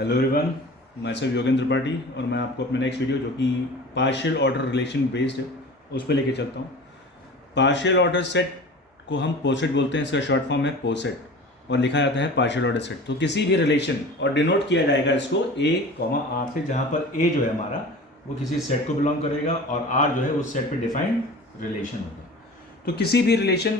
Hello everyone, मैं self Yogendra Tripathi और मैं आपको अपने नेक्स्ट वीडियो जो कि पार्शियल ऑर्डर रिलेशन बेस्ड है उस पर लेके चलता हूँ। पार्शियल ऑर्डर सेट को हम पोसेट बोलते हैं, इसका शॉर्ट फॉर्म है पोसेट और लिखा जाता है पार्शियल ऑर्डर सेट। तो किसी भी रिलेशन और डिनोट किया जाएगा इसको ए कॉमा आर से, जहाँ पर ए जो है हमारा वो किसी सेट को बिलोंग करेगा और आर जो है उस सेट पे डिफाइंड रिलेशन होगा। तो किसी भी रिलेशन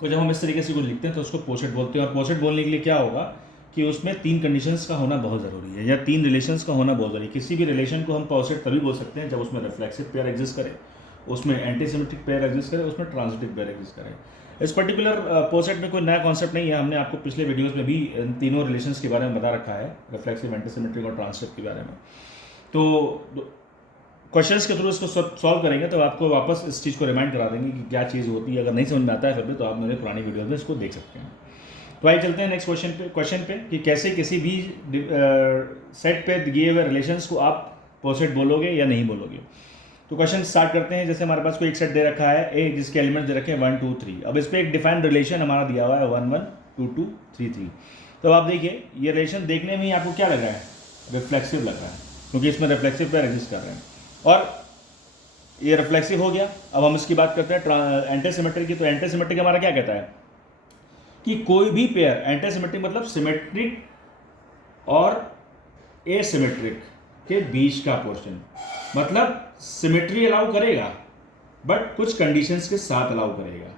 को जब हम इस तरीके से कुछ लिखते हैं तो उसको पोसेट बोलते हैं। और पोसेट बोलने के लिए क्या होगा कि उसमें 3 कंडीशंस का होना बहुत ज़रूरी है या 3 रिलेशंस का होना बहुत ज़रूरी है। किसी भी रिलेशन को हम पोसेट तभी बोल सकते हैं जब उसमें रिफ्लेक्सिव पेयर एग्जिस्ट करे, उसमें एंटीसिमेट्रिक पेयर एग्जिस्ट करे, उसमें ट्रांजिटिव पेयर एग्जिस्ट करे। इस पर्टिकुलर पोसेट में कोई नया कॉन्सेप्ट नहीं है, हमने आपको पिछले वीडियोज़ में भी इन तीनों रिलेशंस के बारे में बता रखा है, रिफ्लेक्सिव, एंटीसिमेट्रिक और ट्रांजिटिव के बारे में। तो क्वेश्चंस के थ्रू इसको सॉल्व करेंगे तो आपको वापस इस चीज़ को रिमाइंड करा देंगे कि क्या चीज़ होती है। अगर नहीं समझ में आता है फिर भी तो आप मेरे पुरानी वीडियो में इसको देख सकते हैं। तो आइए चलते हैं नेक्स्ट क्वेश्चन पे कि कैसे किसी भी सेट पे दिए हुए रिलेशंस को आप पोसेट बोलोगे या नहीं बोलोगे। तो क्वेश्चन स्टार्ट करते हैं। जैसे हमारे पास कोई एक सेट दे रखा है ए, जिसके एलिमेंट्स दे रखे हैं 1 2 3। अब इस पर एक डिफाइंड रिलेशन हमारा दिया हुआ है 1 1 2 2 3 3। तो आप देखिए ये रिलेशन देखने में ही आपको क्या लग रहा है, रिफ्लेक्सिव लग रहा है, क्योंकि इसमें रिफ्लेक्सिव पेयर एग्जिस्ट कर रहे हैं और ये रिफ्लेक्सिव हो गया। अब हम इसकी बात करते हैं एंटीसिमेट्रिक की। तो एंटीसिमेट्रिक हमारा क्या कहता है कि कोई भी पेयर, एंटीसिमेट्रिक मतलब सिमेट्रिक और एसिमेट्रिक के बीच का पोर्शन, मतलब सिमेट्री अलाउ करेगा बट कुछ कंडीशंस के साथ अलाउ करेगा।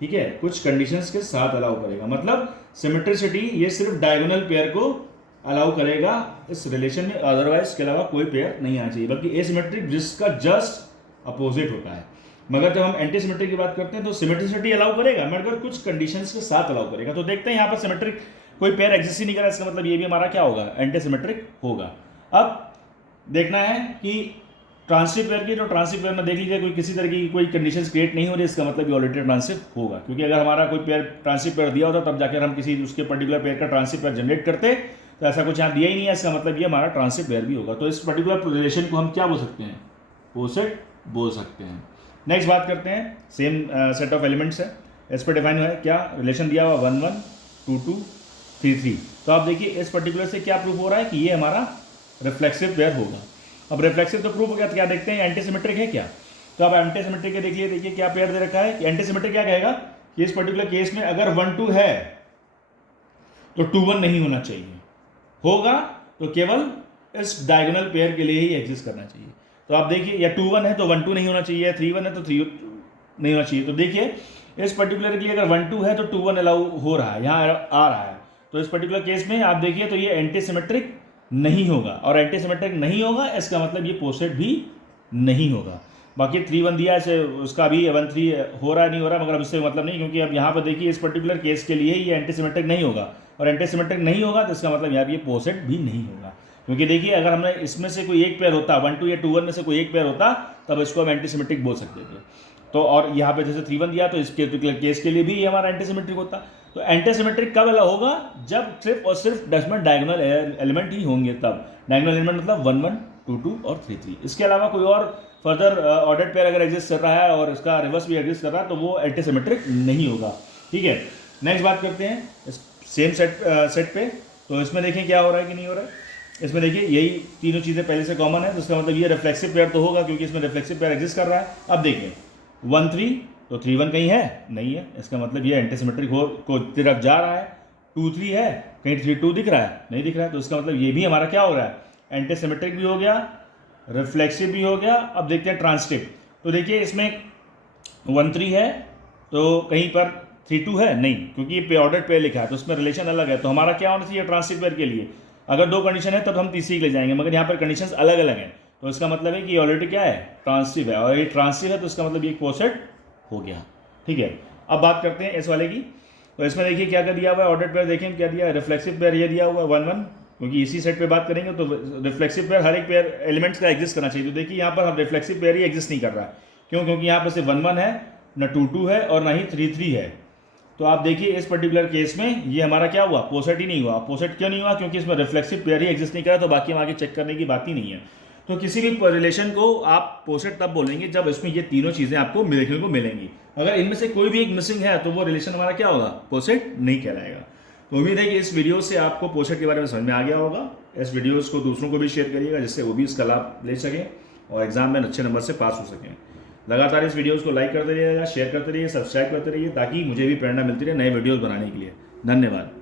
ठीक है, कुछ कंडीशंस के साथ अलाउ करेगा, मतलब सिमेट्रिसिटी ये सिर्फ डायगोनल पेयर को अलाउ करेगा इस रिलेशन में, अदरवाइज के अलावा कोई पेयर नहीं आना चाहिए, बल्कि एसिमेट्रिक जिसका जस्ट अपोजिट होता है। मगर जब हम एंटीसिमेट्रिक की बात करते हैं तो सिमेट्रिसिटी अलाउ करेगा मगर कुछ कंडीशंस के साथ अलाउ करेगा। तो देखते हैं यहाँ पर सिमेट्रिक कोई पेयर एग्जिस्ट ही नहीं कर रहा, इसका मतलब ये भी हमारा क्या होगा, एंटीसिमेट्रिक होगा। अब देखना है कि ट्रांसिटिव पेयर की, तो ट्रांसिटिव पेयर में देख लीजिए कोई किसी तरह की कोई कंडीशंस क्रिएट नहीं हो रही, इसका मतलब ये ऑलरेडी ट्रांसिटिव होगा, क्योंकि अगर हमारा कोई पेयर ट्रांसिटिव पेयर दिया होता तब जाकर हम किसी उसके पर्टिकुलर पेयर का ट्रांसिटिव पेयर जनरेट करते, तो ऐसा कुछ यहाँ दिया ही नहीं है, इसका मतलब ये हमारा ट्रांसिटिव पेयर भी होगा। तो इस पर्टिकुलर रिलेशन को हम क्या बोल सकते हैं, पोसेट बोल सकते हैं। नेक्स्ट बात करते हैं, सेम सेट ऑफ एलिमेंट्स है, इस पर डिफाइन है क्या रिलेशन दिया हुआ 1 1 2 2 3 3। तो आप देखिए इस पर्टिकुलर से क्या प्रूफ हो रहा है कि ये हमारा रिफ्लेक्सिव पेयर होगा। अब रिफ्लेक्सिव तो प्रूफ हो गया, तो क्या देखते हैं एंटीसिमेट्रिक है क्या। तो अब एंटीसिमेट्रिक के देखिए क्या पेयर दे रखा है। एंटीसिमेट्रिक क्या कहेगा कि इस पर्टिकुलर केस में अगर 1 2 है तो 2 1 नहीं होना चाहिए, होगा तो केवल इस डायगोनल पेयर के लिए ही एग्जिस्ट करना चाहिए। तो आप देखिए या 2 1 है तो 1 2 नहीं होना चाहिए, 3 1 है तो 3 नहीं होना चाहिए। तो देखिए इस पर्टिकुलर के लिए अगर 1 2 है तो 2 1 अलाउ हो रहा है, यहाँ आ रहा है। तो इस पर्टिकुलर केस में आप देखिए तो ये एंटीसिमेट्रिक नहीं होगा, और एंटीसिमेट्रिक नहीं होगा इसका मतलब ये पोसेट भी नहीं होगा। बाकी 3 1 दिया है, उसका भी 1 3 हो रहा है नहीं हो रहा, मगर अब इससे मतलब नहीं, क्योंकि अब यहाँ पर देखिए इस पर्टिकुलर केस के लिए ये एंटीसिमेट्रिक नहीं होगा, और एंटीसिमेट्रिक नहीं होगा तो इसका मतलब यहाँ पर ये पोसेट भी नहीं होगा। क्योंकि देखिए अगर हमने इसमें से कोई एक पेयर होता, 1 2 या 2 1 में से कोई एक पेयर होता, तब इसको हम एंटीसिमेट्रिक बोल सकते थे। तो और यहाँ पे जैसे 3 1 दिया तो इसके पर्टिकुलर केस के लिए भी ये हमारा एंटीसिमेट्रिक होता। तो एंटीसिमेट्रिक कब अलाउ होगा, जब सिर्फ और सिर्फ इसमें डायगोनल एलिमेंट ही होंगे, तब डायगोनल एलिमेंट मतलब 1 1 2 2 और 3 3। इसके अलावा कोई और फर्दर ऑर्डर्ड पेयर अगर एग्जिस्ट कर रहा है और इसका रिवर्स भी एग्जिस्ट कर रहा है तो वो एंटीसिमेट्रिक नहीं होगा। ठीक है, नेक्स्ट बात करते हैं सेम सेट पे। तो इसमें देखें क्या हो रहा है कि नहीं हो रहा है। इसमें देखिए यही तीनों चीज़ें पहले से कॉमन है, तो इसका मतलब ये रिफ्लेक्सिव पेयर तो होगा क्योंकि इसमें रिफ्लेक्सिव पेयर एग्जिस्ट कर रहा है। अब देखिए 1 3 तो 3 1 कहीं है नहीं है, इसका मतलब ये एंटीसिमेट्रिक को तरफ जा रहा है। 2 3 है, कहीं 3 2 दिख रहा है नहीं दिख रहा है, तो इसका मतलब ये भी हमारा क्या हो रहा है, एंटीसिमेट्रिक भी हो गया, रिफ्लेक्सिव भी हो गया। अब देखते हैं ट्रांसिटिव। तो देखिए इसमें 1 3 है तो कहीं पर 3 2 है नहीं, क्योंकि ये ऑर्डर्ड पेयर लिखा है तो उसमें रिलेशन अलग है। तो हमारा क्या होना चाहिए ट्रांसिटिव पेयर के लिए, अगर 2 कंडीशन है तब हम तीसरी के ले जाएंगे, मगर यहाँ पर कंडीशंस अलग अलग हैं, तो इसका मतलब है कि ये ऑलरेडी क्या है, ट्रांसिटिव है, और ये ट्रांसिटिव है तो इसका मतलब ये पोसेट हो गया। ठीक है, अब बात करते हैं इस वाले की। तो इसमें देखिए क्या क्या दिया हुआ है, ऑर्डर्ड पेयर देखें क्या दिया है, रिफ्लेक्सिव पेयर ये दिया हुआ है 1 1, क्योंकि इसी सेट पे बात करेंगे तो रिफ्लेक्सिव पेयर हर एक पेयर एलिमेंट्स का एग्जिस्ट करना चाहिए। तो देखिए यहाँ पर हम रिफ्लेक्सिव पेयर ही एग्जिस्ट नहीं कर रहा है, क्यों, क्योंकि यहाँ पर सिर्फ 1 1 है, ना 2 2 है और ना ही 3 3 है। तो आप देखिए इस पर्टिकुलर केस में ये हमारा क्या हुआ, पोसेट ही नहीं हुआ। पोसेट क्यों नहीं हुआ, क्योंकि इसमें रिफ्लेक्सिव पेयर ही एग्जिस्ट नहीं करा, तो बाकी हम आगे चेक करने की बात ही नहीं है। तो किसी भी रिलेशन को आप पोसेट तब बोलेंगे जब इसमें ये तीनों चीज़ें आपको देखने को मिलेंगी। अगर इनमें से कोई भी एक मिसिंग है तो वो रिलेशन हमारा क्या होगा, पोसेट नहीं कहलाएगा। तो उम्मीद है कि इस वीडियो से आपको पोस्टसेट के बारे में समझ में आ गया होगा। इस वीडियोस को दूसरों को भी शेयर करिएगा जिससे वो भी इसका लाभ ले सकें और एग्जाम में अच्छे नंबर से पास हो सकें। लगातार इस वीडियोस को लाइक करते रहिएगा, शेयर करते रहिए, सब्सक्राइब करते रहिए ताकि मुझे भी प्रेरणा मिलती रहे नए वीडियोस बनाने के लिए। धन्यवाद।